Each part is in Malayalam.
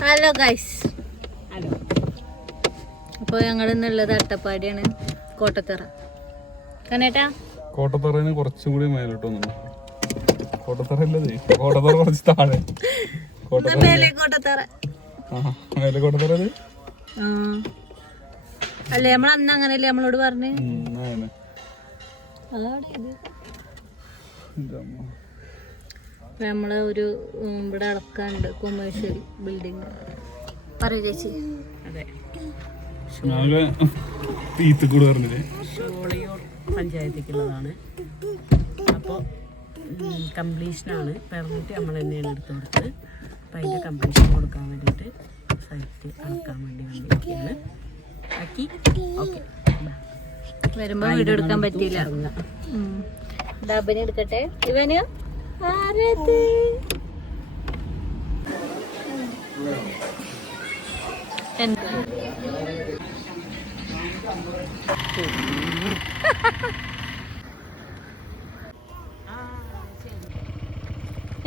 Hello guys. അപ്പോൾ ഞങ്ങൾ ഇന്നുള്ളത് അട്ടപ്പാടിയാണ്, കോട്ടത്തറ. കണ്ണേട്ടാ കോട്ടത്തറന് കുറച്ചും കൂടി മേലോട്ട് വന്നു. കോട്ടത്തറ അല്ലേ, കോട്ടത്തറ കുറച്ച് താഴെ. മേലെ കോട്ടത്തറ അല്ലേ? നമ്മൾ അന്ന് അങ്ങനെയല്ലേ നമ്മളോട് പറഞ്ഞു. നമ്മളെ ഒരു ഇവിടെ അളക്കാണ്ട് കൊമേഴ്ഷ്യൽ ബിൽഡിംഗ് പറയൂ ചേച്ചി. അതെ, ഷോളയൂർ പഞ്ചായത്തേക്കുള്ളതാണ്. അപ്പോൾ കംപ്ലീഷനാണ്, പെർമിറ്റ് നമ്മൾ തന്നെയാണ് എടുത്തു കൊടുത്തത്. അപ്പം അതിൻ്റെ കംപ്ലീഷൻ കൊടുക്കാൻ വേണ്ടിയിട്ട് സൈറ്റ് അളക്കാൻ വേണ്ടി വന്നിരിക്കുകയാണ്. ബാക്കി ഓക്കെ, വരുമ്പോൾ വീഡിയോ എടുക്കാൻ പറ്റിയില്ല. ഡബിന് എടുക്കട്ടെ. ഇവന് ആരത്?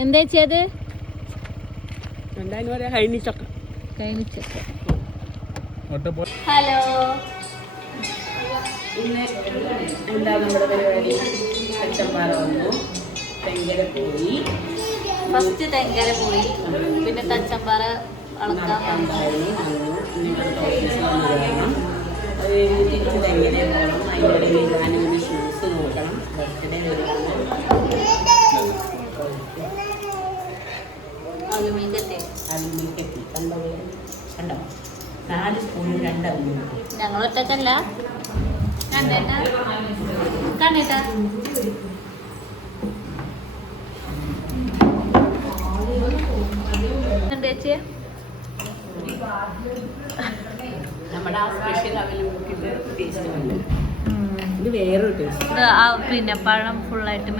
എന്താ ചെയ്ത്? എന്തായാലും പറയാ കഴിഞ്ഞിച്ചൊക്കെ. ഹലോ, ഇന്ന് എന്താ നമ്മുടെ പരിപാടി? അച്ചമ്പാറ വന്നു, തെങ്കര പോയി. ഫസ്റ്റ് തെങ്കര പോയി, പിന്നെ തച്ചമ്പാറ അളക്കാൻ അത് തിരിച്ച് തെങ്ങനെ പോകണം. അതിൻ്റെ ഇടയിൽ ഞാനൊന്ന് ഷൂസ് നോക്കണം. ബർത്ത്ഡേ അലുമിനിക്കത്തി കണ്ടോ? 4 സ്പൂണിൽ 2 അലുമിനിക്കത്തി. ഞങ്ങൾ ഒറ്റക്കല്ല. കണ്ടേട്ടാ ചേച്ചി, നമ്മുടെ ആ സ്പെഷ്യൽ അവൈലബിലിറ്റി ടേസ്റ്റ് ഉണ്ട്. ഇത് വേറൊരു ടേസ്റ്റ്. പിന്നെ പഴം ഫുള്ളായിട്ട്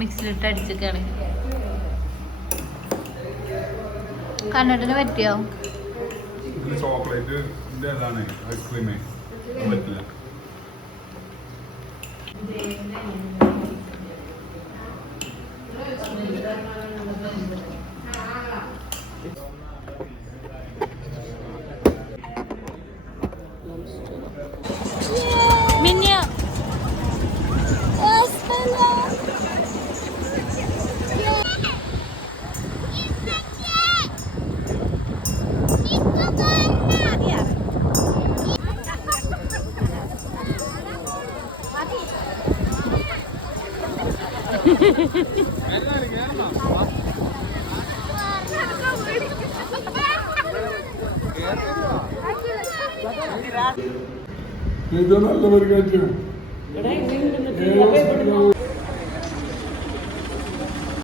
മിക്സിലിട്ട് അടിച്ചൊക്കെയാണ്. കണ്ണട്ടിന് പറ്റിയോ? ചോക്ലേറ്റ് ഐസ്ക്രീമേ പറ്റില്ല. മിന്നിയ ഇത് നല്ല പരിപാടിയാണ്.